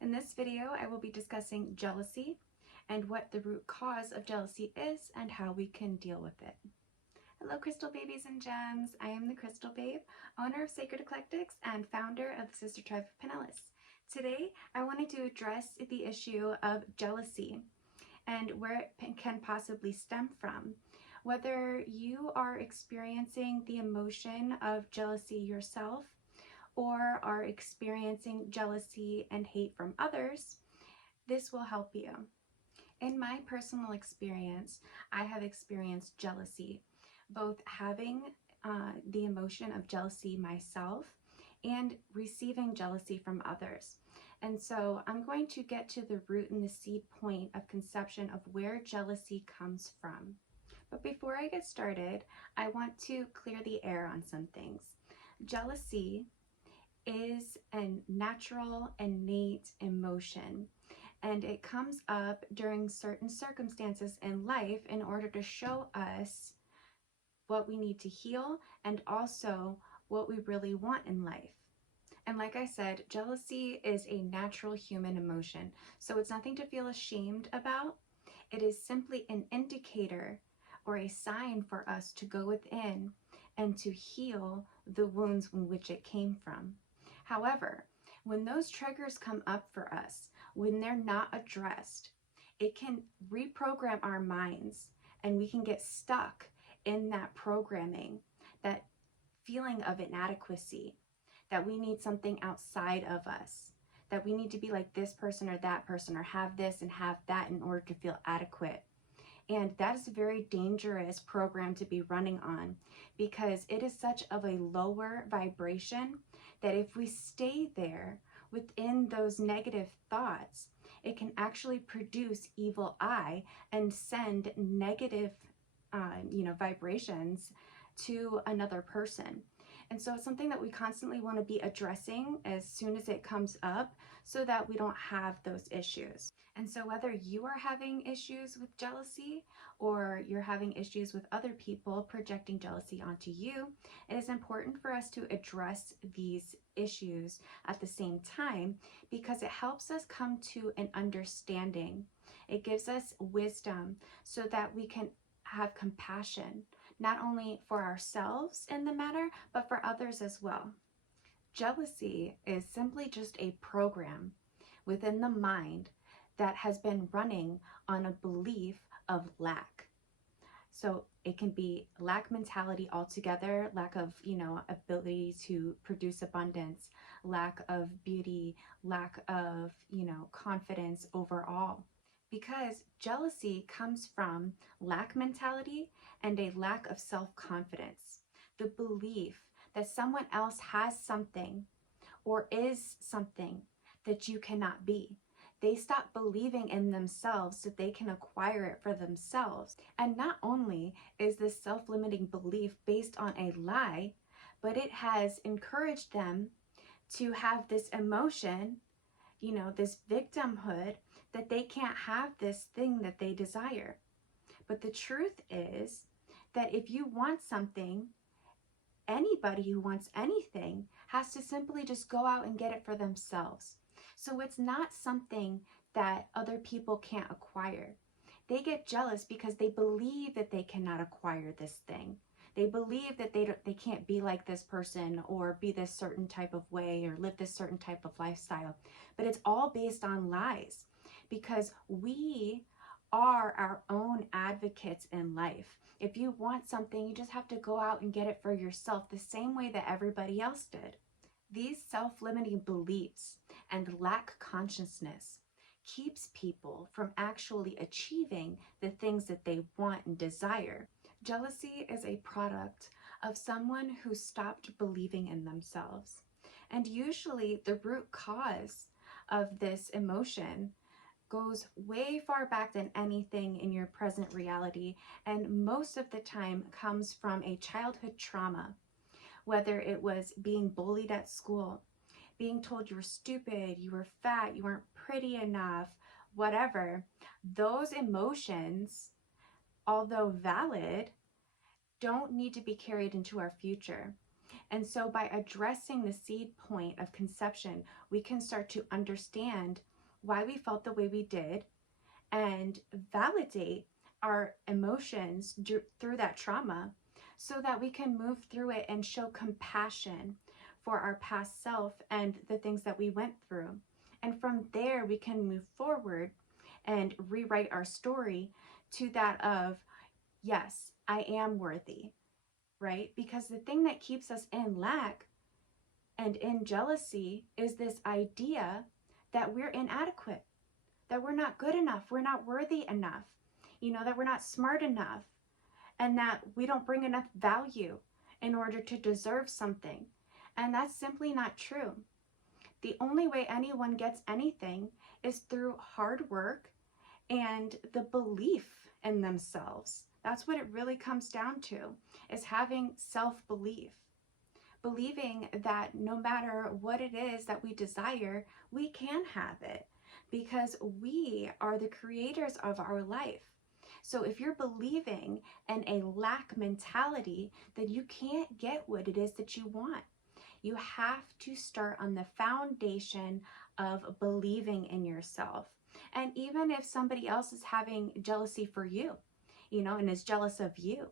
In this video, I will be discussing jealousy and what the root cause of jealousy is and how we can deal with it. Hello, Crystal Babies and Gems. I am the Crystal Babe, owner of Sacred Eclectics and founder of the Sister Tribe of Pinellas. Today, I wanted to address the issue of jealousy and where it can possibly stem from. Whether you are experiencing the emotion of jealousy yourself or are experiencing jealousy and hate from others, this will help you. In my personal experience, I have experienced jealousy, both having the emotion of jealousy myself and receiving jealousy from others. And so I'm going to get to the root and the seed point of conception of where jealousy comes from. But before I get started, I want to clear the air on some things. Jealousy is a natural, innate emotion, and it comes up during certain circumstances in life in order to show us what we need to heal and also what we really want in life. And like I said, jealousy is a natural human emotion, so it's nothing to feel ashamed about. It is simply an indicator or a sign for us to go within and to heal the wounds in which it came from. However, when those triggers come up for us, when they're not addressed, it can reprogram our minds and we can get stuck in that programming, that feeling of inadequacy, that we need something outside of us, that we need to be like this person or that person or have this and have that in order to feel adequate. And that is a very dangerous program to be running on because it is such of a lower vibration that if we stay there within those negative thoughts, it can actually produce evil eye and send negative vibrations to another person. And so it's something that we constantly want to be addressing as soon as it comes up so that we don't have those issues. And so whether you are having issues with jealousy or you're having issues with other people projecting jealousy onto you, it is important for us to address these issues at the same time because it helps us come to an understanding. It gives us wisdom so that we can have compassion, not only for ourselves in the matter, but for others as well. Jealousy is simply just a program within the mind that has been running on a belief of lack. So it can be lack mentality altogether, lack of, ability to produce abundance, lack of beauty, lack of, confidence overall. Because jealousy comes from lack mentality and a lack of self-confidence. The belief that someone else has something or is something that you cannot be. They stop believing in themselves that they can acquire it for themselves. And not only is this self-limiting belief based on a lie, but it has encouraged them to have this emotion, this victimhood, that they can't have this thing that they desire. But the truth is that if you want something, anybody who wants anything has to simply just go out and get it for themselves. So it's not something that other people can't acquire. They get jealous because they believe that they cannot acquire this thing. They believe that they can't be like this person or be this certain type of way or live this certain type of lifestyle. But it's all based on lies because we are our own advocates in life. If you want something, you just have to go out and get it for yourself the same way that everybody else did. These self-limiting beliefs and lack consciousness keeps people from actually achieving the things that they want and desire. Jealousy is a product of someone who stopped believing in themselves. And usually the root cause of this emotion goes way far back than anything in your present reality, and most of the time comes from a childhood trauma, whether it was being bullied at school, being told you were stupid, you were fat, you weren't pretty enough, whatever. Those emotions, although valid, don't need to be carried into our future. And so by addressing the seed point of conception, we can start to understand why we felt the way we did and validate our emotions through that trauma so that we can move through it and show compassion for our past self and the things that we went through. And from there, we can move forward and rewrite our story to that of, yes, I am worthy, right? Because the thing that keeps us in lack and in jealousy is this idea that we're inadequate, that we're not good enough, we're not worthy enough, that we're not smart enough, and that we don't bring enough value in order to deserve something. And that's simply not true. The only way anyone gets anything is through hard work and the belief in themselves. That's what it really comes down to, is having self-belief. Believing that no matter what it is that we desire, we can have it because we are the creators of our life. So if you're believing in a lack mentality, then you can't get what it is that you want. You have to start on the foundation of believing in yourself. And even if somebody else is having jealousy for you, and is jealous of you,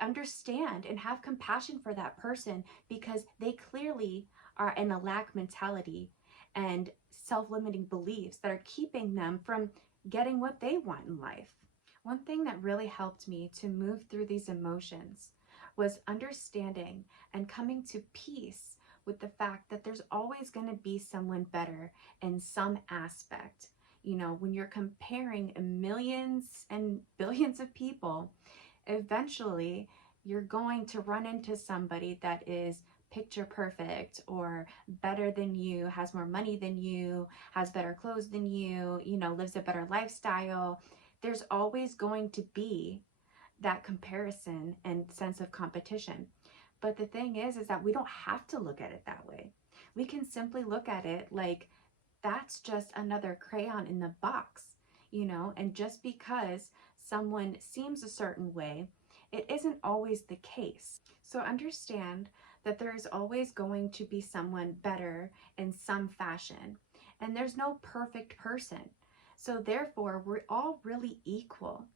understand and have compassion for that person because they clearly are in a lack mentality and self-limiting beliefs that are keeping them from getting what they want in life. One thing that really helped me to move through these emotions was understanding and coming to peace with the fact that there's always going to be someone better in some aspect. When you're comparing millions and billions of people, eventually you're going to run into somebody that is picture perfect or better than you, has more money than you, has better clothes than you, lives a better lifestyle. There's always going to be that comparison and sense of competition. But the thing is that we don't have to look at it that way. We can simply look at it like that's just another crayon in the box, and just because someone seems a certain way, it isn't always the case. So understand that there is always going to be someone better in some fashion, and there's no perfect person. So therefore, we're all really equal.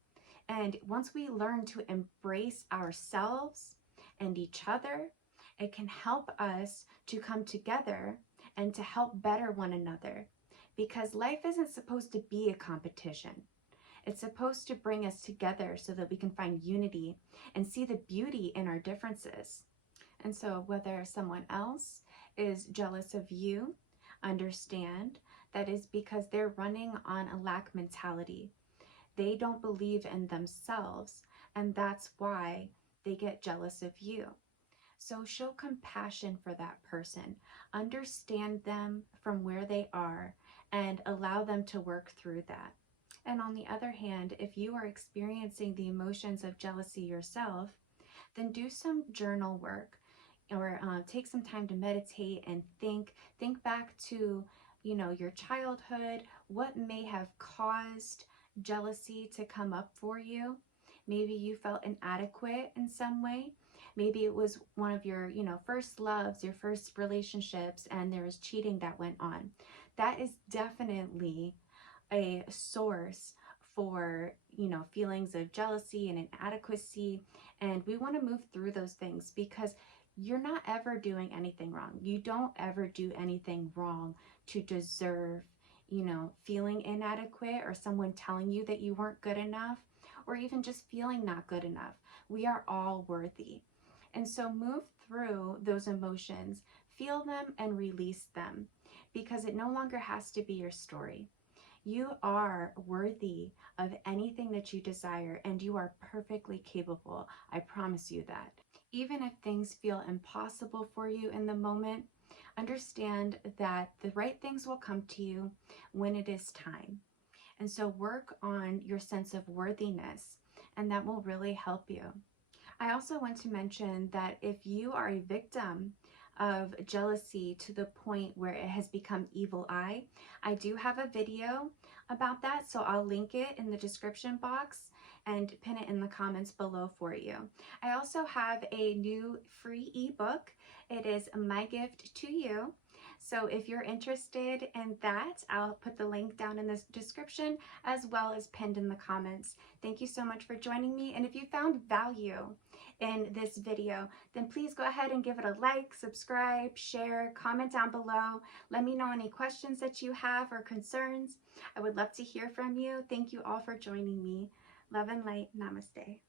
And once we learn to embrace ourselves and each other, it can help us to come together and to help better one another. Because life isn't supposed to be a competition. It's supposed to bring us together so that we can find unity and see the beauty in our differences. And so whether someone else is jealous of you, understand that is because they're running on a lack mentality. They don't believe in themselves, and that's why they get jealous of you. So show compassion for that person. Understand them from where they are and allow them to work through that. And on the other hand, if you are experiencing the emotions of jealousy yourself, then do some journal work or take some time to meditate and think back to, your childhood, what may have caused jealousy to come up for you. Maybe you felt inadequate in some way. Maybe it was one of your, first loves, your first relationships, and there was cheating that went on. That is definitely a source for, feelings of jealousy and inadequacy. And we want to move through those things because you're not ever doing anything wrong. You don't ever do anything wrong to deserve, feeling inadequate or someone telling you that you weren't good enough or even just feeling not good enough. We are all worthy. And so move through those emotions, feel them and release them because it no longer has to be your story. You are worthy of anything that you desire and you are perfectly capable. I promise you that. Even if things feel impossible for you in the moment, understand that the right things will come to you when it is time. And so work on your sense of worthiness, and that will really help you. I also want to mention that if you are a victim of jealousy to the point where it has become evil eye, I do have a video about that, so I'll link it in the description box. and pin it in the comments below for you. I also have a new free ebook. It is My Gift to You. So if you're interested in that, I'll put the link down in the description as well as pinned in the comments. Thank you so much for joining me. And if you found value in this video, then please go ahead and give it a like, subscribe, share, comment down below. Let me know any questions that you have or concerns. I would love to hear from you. Thank you all for joining me. Love and light. Namaste.